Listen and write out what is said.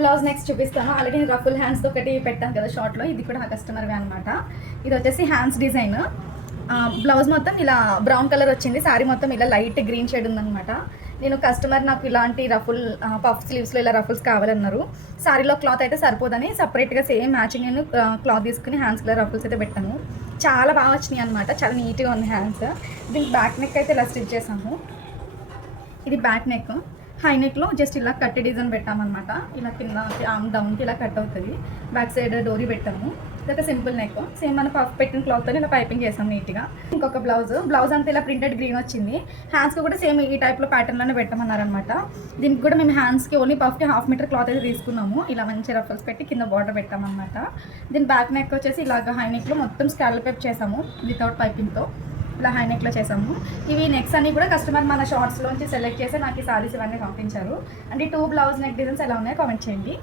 Blouse next చూపిస్తాను. Already నేను ruffle హ్యాండ్స్తో ఒకటి పెట్టాను కదా షార్ట్లో, ఇది కూడా కస్టమర్వే అనమాట. ఇది వచ్చేసి హ్యాండ్స్ డిజైన్. బ్లౌజ్ మొత్తం ఇలా బ్రౌన్ కలర్ వచ్చింది, శారీ మొత్తం ఇలా లైట్ గ్రీన్ షేడ్ ఉందనమాట. నేను కస్టమర్ నాకు ఇలాంటి రఫుల్ పఫ్ స్లీవ్స్లో ఇలా రఫుల్స్ కావాలన్నారు. శారీలో క్లాత్ అయితే సరిపోదని సపరేట్గా సేమ్ మ్యాచింగ్ నేను క్లాత్ తీసుకుని హ్యాండ్స్ ఇలా రఫుల్స్ అయితే పెట్టాను. చాలా బాగా వచ్చినాయి అనమాట, చాలా నీట్గా ఉంది హ్యాండ్స్. దీనికి బ్యాక్ నెక్ అయితే ఇలా స్టిచ్ చేసాము. ఇది బ్యాక్ నెక్. హై నెక్లో జస్ట్ ఇలా కట్ డిజైన్ పెట్టామన్నమాట. ఇలా కింద ఆర్మ్ డౌన్కి ఇలా కట్ అవుతుంది. బ్యాక్ సైడ్ డోరీ పెట్టాము. ఇదొక సింపుల్ నెక్. సేమ్ మన పఫ్ పెట్టిన క్లాత్తో ఇలా పైపింగ్ చేసాం నీట్గా. ఇంకొక బ్లౌజ్ అంతా ఇలా ప్రింటెడ్ గ్రీన్ వచ్చింది. హ్యాండ్స్కి కూడా సేమ్ ఈ టైప్లో ప్యాటర్న్లోనే పెట్టమన్నారనమాట. దీనికి కూడా మేము హ్యాండ్స్కి ఓన్లీ పఫ్కి 1/2 మీటర్ క్లాత్ అయితే తీసుకున్నాము. ఇలా మంచి రఫల్స్ పెట్టి కింద బార్డర్ పెట్టామన్నమాట. దీని బ్యాక్ నెక్ వచ్చేసి ఇలాగ హై నెక్లో మొత్తం స్కాలప్ పెప్ చేసాము వితౌట్ పైపింగ్తో. ఇలా హై నెక్లో చేసాము. ఇవి నెక్స్ అన్ని కూడా కస్టమర్ మన షార్ట్స్లోంచి సెలెక్ట్ చేసి నాకు ఈ సారీస్ ఇవన్నీ పంపించారు. అంటే 2 బ్లౌజ్ నెక్ డిజైన్స్ ఎలా ఉన్నాయో కామెంట్ చేయండి.